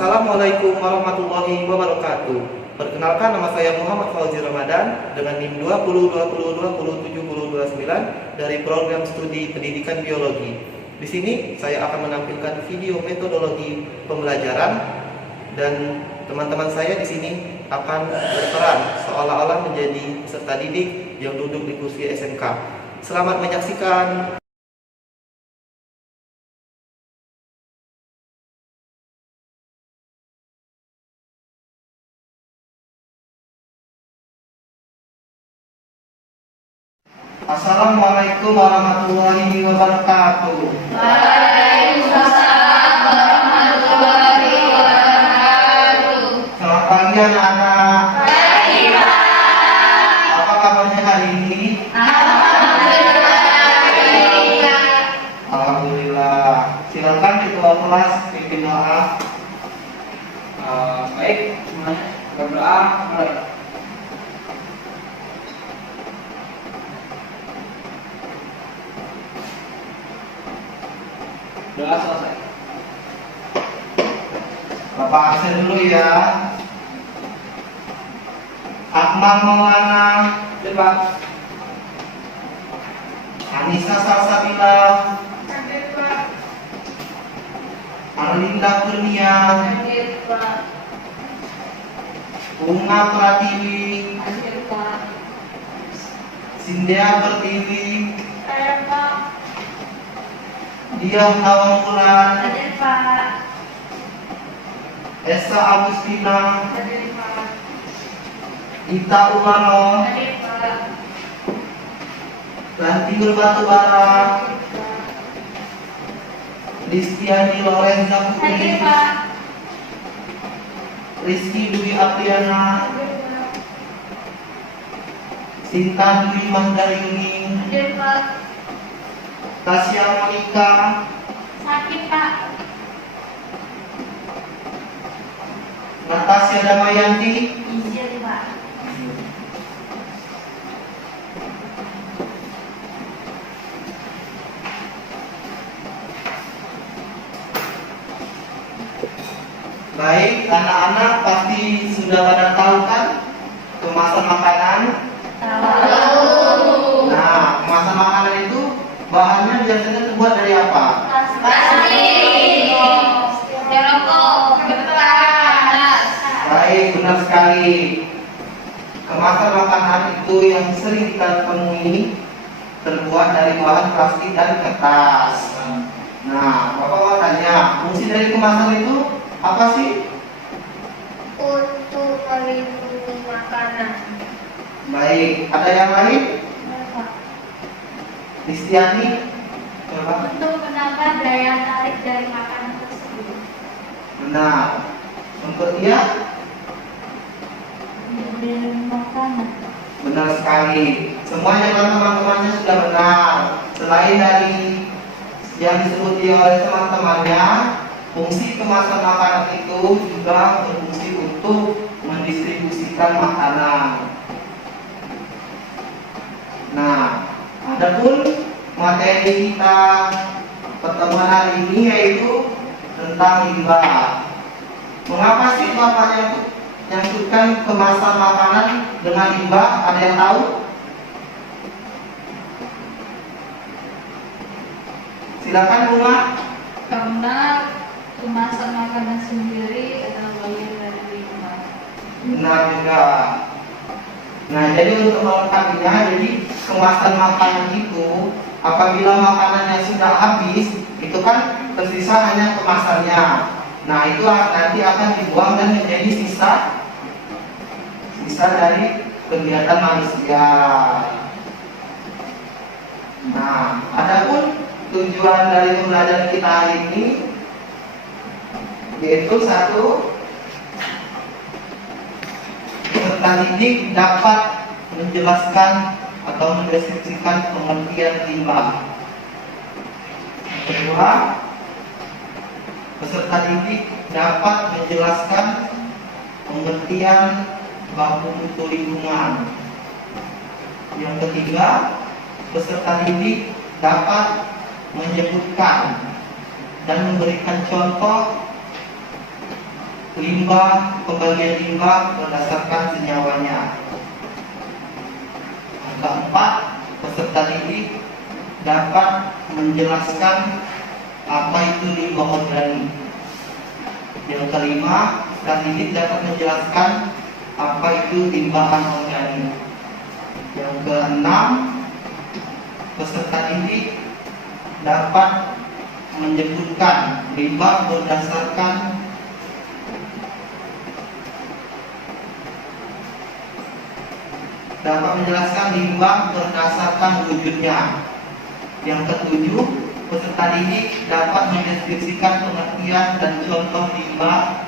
Assalamualaikum warahmatullahi wabarakatuh. Perkenalkan, nama saya Muhammad Fauzi Ramadan dengan NIM 2020202729 dari program studi pendidikan biologi. Di sini saya akan menampilkan video metodologi pembelajaran dan teman-teman saya di sini akan berperan seolah-olah menjadi peserta didik yang duduk di kursi SMK. Selamat menyaksikan. Assalamualaikum warahmatullahi wabarakatuh. Waalaikumsalam warahmatullahi wabarakatuh. Selamat pagi anak-anak. Pagi, Pak. Apa kabarnya hari ini? Alhamdulillah. Alhamdulillah. Silakan ketua kelas pimpin doa. Baik, semuanya berdoa mulai. Doa selesai. Bapak absen dulu ya. Akmal Maulana, Depan. Anissa Salsabila, Hadir, Pak. Arlinda Kurnia, Hadir, Pak. Bunga Pratiwi, Hadir, Pak. Sindea Pertiwi, Saya, Pak. Diah Nawangkulan, Hadir, Pak. Esa Agustina, Hadir, Pak. Ita Umano, Hadir, Pak. Lantiur Batubara, Hadir, Pak. Listiani Lorenza Hadir, Putri, Pak. Rizky Dwi Apriana, Hadir, Pak. Sinta Dwi Mandayuni, Hadir, Pak. Tasya Monika, Sakit, Pak. Natasya Damayanti, Izin, Pak. Baik, anak-anak pasti sudah pada tahu kan kemasan makanan. Tahu. Nah, kemasan makanan itu bahannya biasanya terbuat dari apa? Plastik. Rokok. Kertas. Baik, benar sekali. Kemasan makanan itu yang sering kita temui terbuat dari bahan plastik dan kertas. Nah, Bapak mau tanya, fungsi dari kemasan itu apa sih? Untuk melindungi makanan. Baik, ada yang lain? Listiani, coba. Untuk menambah daya tarik dari makanan tersebut. Benar. Untuk dia, Melindungi makanan. benar sekali. Semuanya teman-temannya sudah benar. Selain dari yang disebut oleh teman-temannya, fungsi kemasan makanan itu juga berfungsi untuk mendistribusikan makanan. Nah, adapun materi kita pertemuan hari ini yaitu tentang limbah. Mengapa sih Bapak nyangkutkan kemasan makanan dengan limbah? Ada yang tahu? Silakan Bunga. Karena kemasan makanan sendiri adalah bagian dari limbah. Benar juga. Nah, jadi untuk melengkapinya, jadi kemasan makanan itu apabila makanannya sudah habis, itu kan tersisa hanya kemasannya. Nah, itu nanti akan dibuang dan menjadi sisa dari kegiatan manusia. Nah, adapun tujuan dari pembelajaran kita hari ini yaitu satu, peserta didik dapat menjelaskan atau mendeskripsikan pengertian limbah. Yang kedua, peserta didik dapat menjelaskan pengertian baku mutu lingkungan. Yang ketiga, peserta didik dapat menyebutkan dan memberikan contoh pembagian limbah berdasarkan senyawanya. Yang keempat, peserta didik dapat menjelaskan apa itu limbah organik. Yang kelima, peserta didik dapat menjelaskan apa itu limbah anorganik. Yang keenam, peserta didik dapat menyebutkan limbah berdasarkan dapat menjelaskan limbah berdasarkan wujudnya. Yang ketujuh, peserta didik dapat mendeskripsikan pengertian dan contoh limbah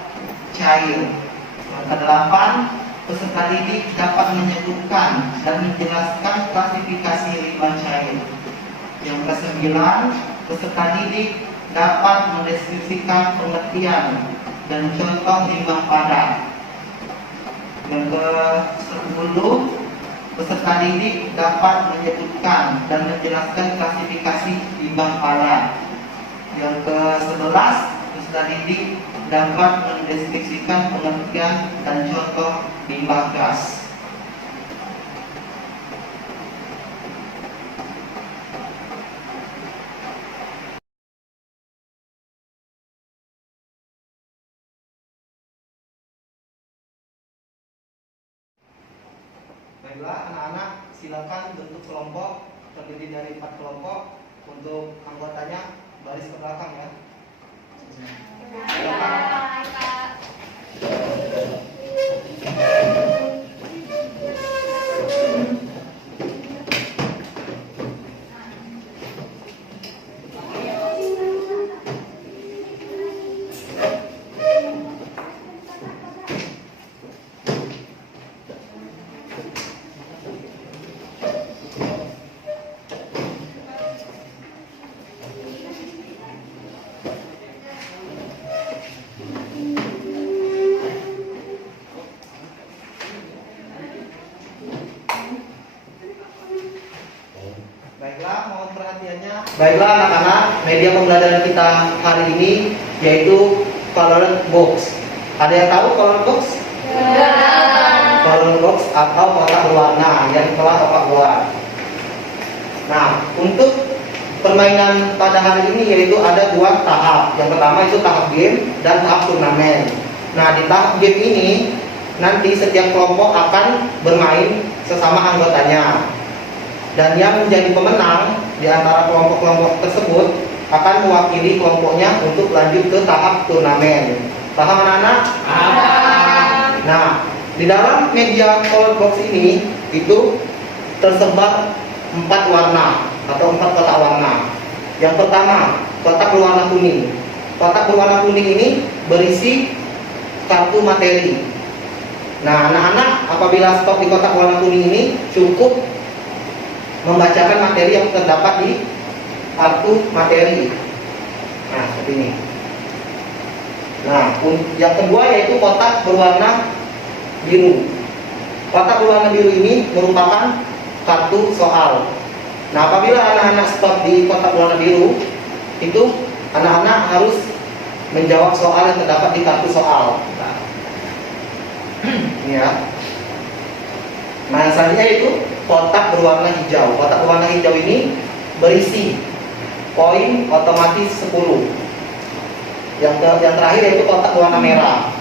cair. Yang kedelapan, peserta didik dapat menyebutkan dan menjelaskan klasifikasi limbah cair. Yang kesembilan, peserta didik dapat mendeskripsikan pengertian dan contoh limbah padat. Yang ke-10, peserta didik dapat menyebutkan dan menjelaskan klasifikasi limbah padat. Yang ke-11, peserta didik dapat mendeskripsikan pengertian dan contoh limbah gas. Baiklah anak-anak, silakan bentuk kelompok terdiri dari 4 kelompok. Untuk anggotanya baris ke belakang ya. Silakan. Baiklah anak-anak, media pembelajaran kita hari ini yaitu colored box. Ada yang tahu colored box? Ya. Colored box atau kotak berwarna yang telah Bapak buat. Nah, untuk permainan pada hari ini yaitu ada 2 tahap. Yang pertama itu tahap game dan tahap turnamen. Nah, di tahap game ini nanti setiap kelompok akan bermain sesama anggotanya. Dan yang menjadi pemenang di antara kelompok-kelompok tersebut akan mewakili kelompoknya untuk lanjut ke tahap turnamen. Paham anak-anak? Nah, di dalam media colored box ini itu tersebar 4 warna atau 4 kotak warna. Yang pertama, kotak berwarna kuning. Kotak berwarna kuning ini berisi kartu materi. Nah, anak-anak apabila stop di kotak warna kuning ini cukup membacakan materi yang terdapat di kartu materi. Nah, seperti ini. Nah, yang kedua yaitu kotak berwarna biru. Kotak berwarna biru ini merupakan kartu soal. Nah, apabila anak-anak stop di kotak berwarna biru, itu anak-anak harus menjawab soal yang terdapat di kartu soal. Ini ya. Nah, selanjutnya itu kotak berwarna hijau. Kotak berwarna hijau ini berisi poin otomatis 10. Yang terakhir yaitu kotak berwarna merah.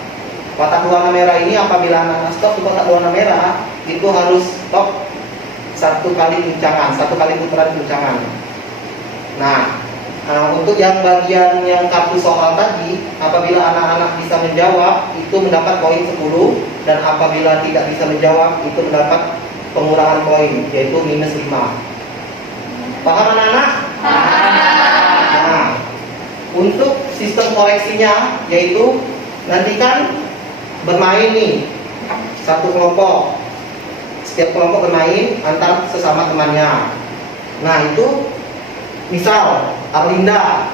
Kotak berwarna merah ini apabila anak stop di kotak berwarna merah, itu harus stop 1 kali guncangan, 1 kali putaran guncangan. Nah, untuk yang bagian yang kartu soal tadi, apabila anak-anak bisa menjawab, itu mendapat poin 10. Dan apabila tidak bisa menjawab, itu mendapat pengurangan poin, yaitu -5. Paham anak-anak? Nah, untuk sistem koreksinya, yaitu nanti kan bermain nih, 1 kelompok. Setiap kelompok bermain antar sesama temannya. Nah, itu misal Arlinda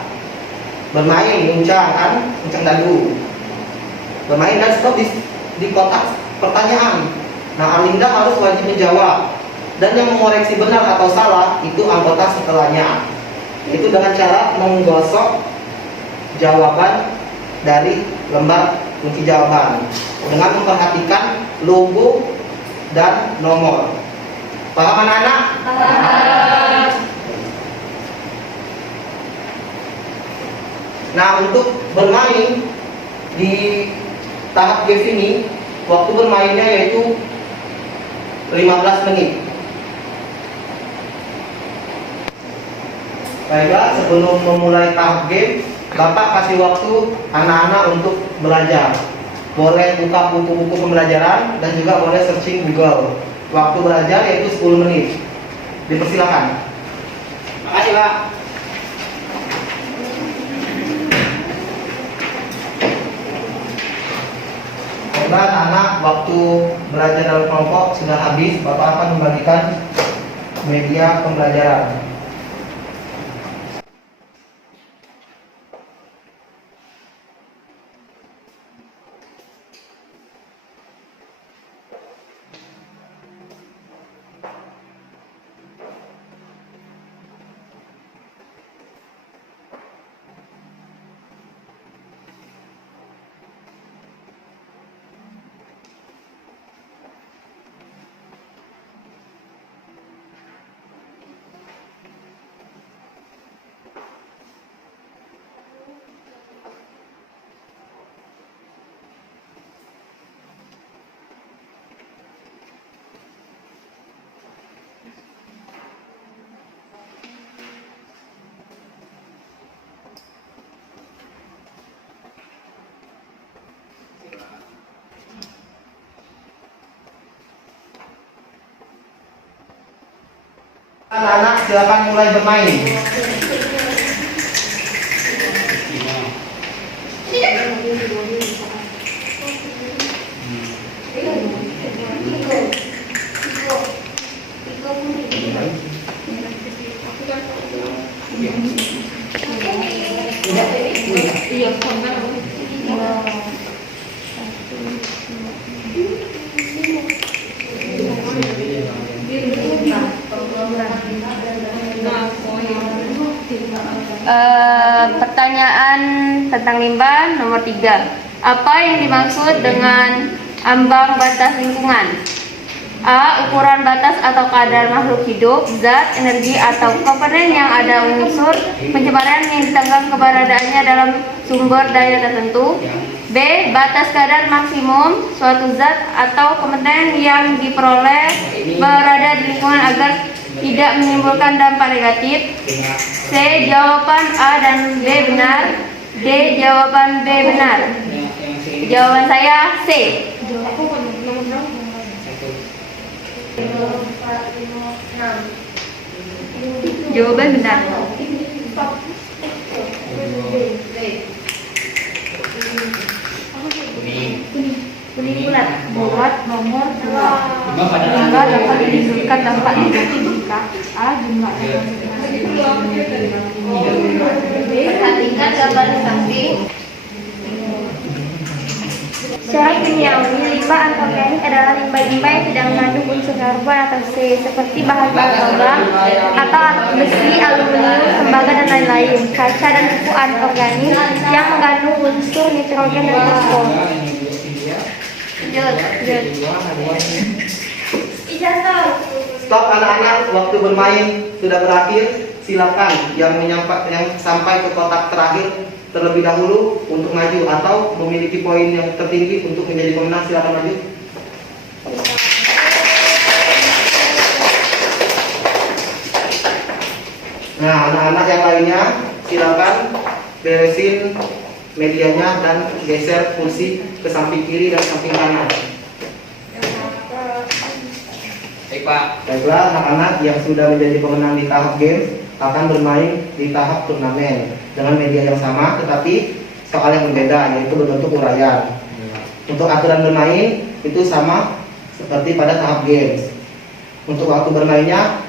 bermain nguncang kan, nguncang dadu. Bermain dan stop di kotak pertanyaan. Nah, Arlinda harus wajib menjawab. Dan yang mengoreksi benar atau salah itu anggota setelahnya. Itu dengan cara menggosok jawaban dari lembar kunci jawaban dengan memperhatikan logo dan nomor. Paham anak-anak? Nah, untuk bermain di tahap game ini, waktu bermainnya yaitu 15 menit. Baiklah, sebelum memulai tahap game, Bapak kasih waktu anak-anak untuk belajar. Boleh buka buku-buku pembelajaran dan juga boleh searching Google. Waktu belajar yaitu 10 menit. Dipersilakan. Makasih, Pak. Baiklah anak-anak, waktu belajar dalam kelompok sudah habis. Bapak akan membagikan media pembelajaran. Anak-anak silakan mulai bermain. Iya, konten. Pertanyaan tentang limbah nomor 3. Apa yang dimaksud dengan ambang batas lingkungan? A. Ukuran batas atau kadar makhluk hidup, zat, energi, atau komponen yang ada unsur pencemaran yang ditanggung keberadaannya dalam sumber daya tertentu. B. Batas kadar maksimum suatu zat atau komponen yang diperoleh berada di lingkungan agar tidak menimbulkan dampak negatif. C. Jawaban A dan B benar. D. Jawaban B benar. Jawaban saya C. Jawaban benar. Kuning bulat. Bulat nomor 2. Limbah dapat menimbulkan dampak negatif jika A. Jumlah Perhatikan gambar samping. Secara kimiawi, limbah anorganik adalah limbah-limbah yang tidak mengandung unsur karbon atau C, seperti bahan logam atau besi, aluminium, tembaga, dan lain-lain. Kaca dan pupuk anorganik yang mengandung unsur nitrogen dan fosfor. Stop anak-anak, waktu bermain sudah berakhir. Silakan yang sampai ke kotak terakhir terlebih dahulu untuk maju atau memiliki poin yang tertinggi untuk menjadi pemenang. Silakan maju. Nah, anak-anak yang lainnya silakan beresin medianya dan geser kursi ke samping kiri dan samping kanan. Baik, Pak. Baiklah, anak-anak yang sudah menjadi pemenang di tahap game akan bermain di tahap turnamen dengan media yang sama, tetapi soal yang berbeda, yaitu berbentuk uraian. Untuk aturan bermain itu sama seperti pada tahap games. Untuk waktu bermainnya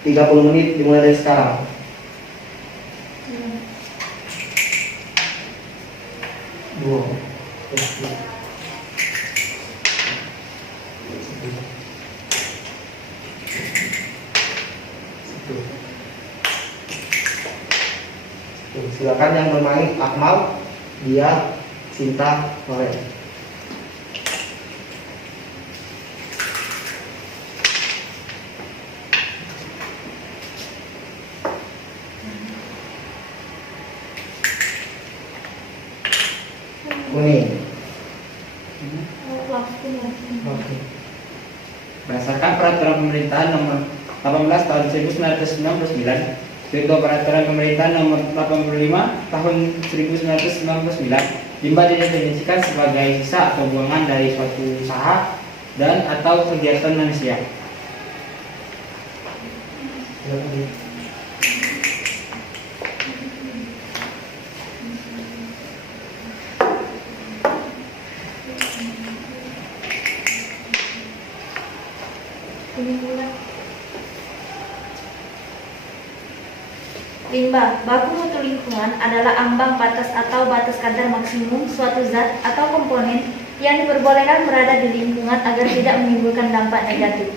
30 menit dimulai dari sekarang. Silakan yang bermain Akmal, dia Sinta, boleh. Kuning. Oke. Berdasarkan peraturan pemerintahan nomor 18 tahun 1999, yaitu peraturan pemerintahan nomor 85 tahun 1999, limbah didefinisikan sebagai sisa atau buangan dari suatu usaha dan atau kegiatan manusia. Limbah, baku mutu lingkungan adalah ambang batas atau batas kadar maksimum suatu zat atau komponen yang diperbolehkan berada di lingkungan agar tidak menimbulkan dampak negatif.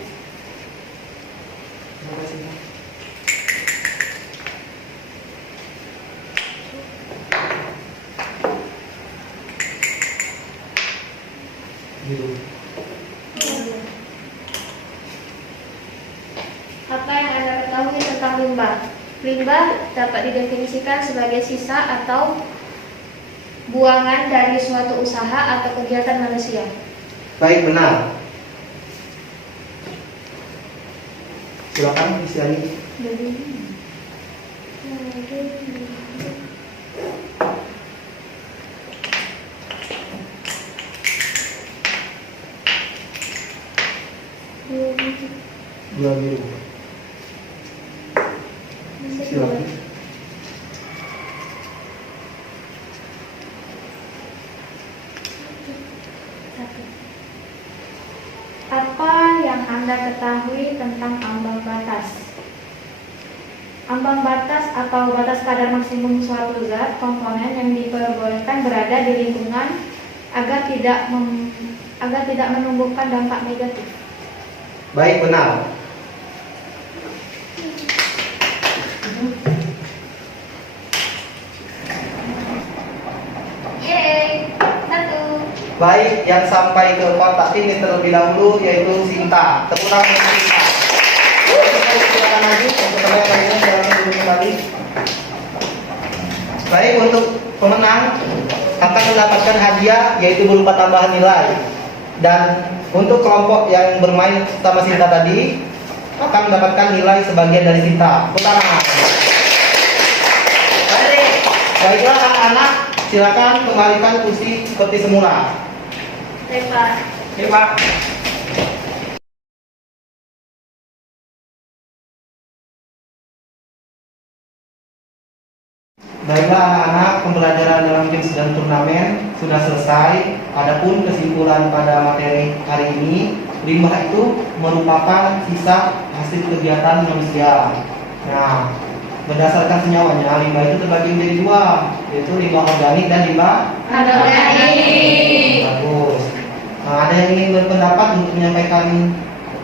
Apa yang Anda ketahui tentang limbah? Limbah dapat didefinisikan sebagai sisa atau buangan dari suatu usaha atau kegiatan manusia. Baik, benar. Silakan Isyani. Dua biru. Silakan. Apa yang Anda ketahui tentang ambang batas? Ambang batas atau batas kadar maksimum suatu zat komponen yang diperbolehkan berada di lingkungan agar tidak menumbuhkan dampak negatif. Baik, benar. Yeay, 1. Baik, yang sampai ke kotak ini terlebih dahulu yaitu Sinta. Tepuk tangan untuk Sinta. Silakan lagi untuk kalian lainnya, silakan dulu kembali. Baik, untuk pemenang akan mendapatkan hadiah yaitu berupa tambahan nilai. Dan untuk kelompok yang bermain sama Sinta tadi akan mendapatkan nilai sebagian dari Sinta. Tepuk tangan. Baiklah anak-anak, silakan kembalikan kursi seperti semula. Pak. Oke, Pak. Baiklah anak-anak, pembelajaran dalam games dan turnamen sudah selesai. Adapun kesimpulan pada materi hari ini, limbah itu merupakan sisa hasil kegiatan manusia. Nah, berdasarkan senyawanya, limbah itu terbagi menjadi dua, yaitu limbah organik dan limbah Anorganik. bagus. Nah, ada yang ingin berpendapat untuk menyampaikan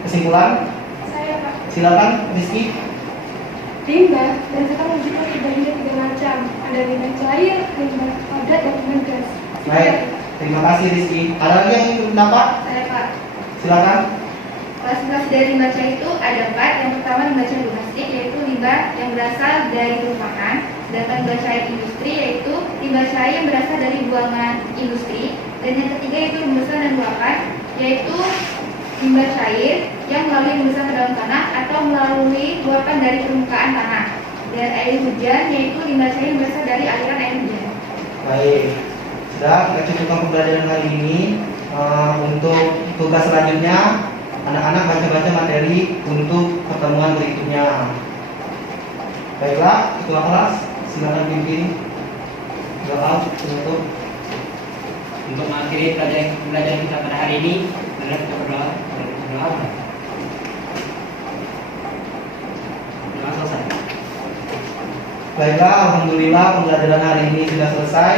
kesimpulan? Saya, Pak. Silakan, Rizky. Limbah berdasarkan rujukan terbagi menjadi 3 macam. Ada limbah cair, limbah padat, dan limbah gas. Baik, terima kasih Rizky. Ada lagi yang ingin berpendapat? Saya Pak. Silakan. Klasifikasi dari limbah cair itu ada 4. Yang pertama limbah cair domestik, yaitu limbah yang berasal dari perumahan. Sedangkan limbah cair industri yaitu limbah cair yang berasal dari buangan industri. Dan yang ketiga yaitu rembesan dan luapan, yaitu limbah cair yang melalui rembesan ke dalam tanah atau melalui luapan dari permukaan tanah. Dan air hujan yaitu limbah cair yang berasal dari aliran air hujan. Baik, sudah kita cukupkan pembelajaran hari ini. Untuk tugas selanjutnya, anak-anak baca-baca materi untuk pertemuan berikutnya. Baiklah, ketua kelas, silakan pimpin doa penutup. Untuk mengakhiri pelajaran kita pada hari ini, adalah kita berdoa. Doa selesai. Baiklah, alhamdulillah pembelajaran hari ini sudah selesai.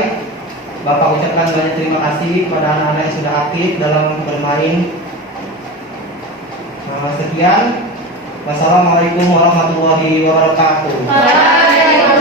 Bapak ucapkan banyak terima kasih kepada anak-anak yang sudah aktif dalam bermain. Sekian. Wassalamualaikum warahmatullahi wabarakatuh. Waalaikumsalam.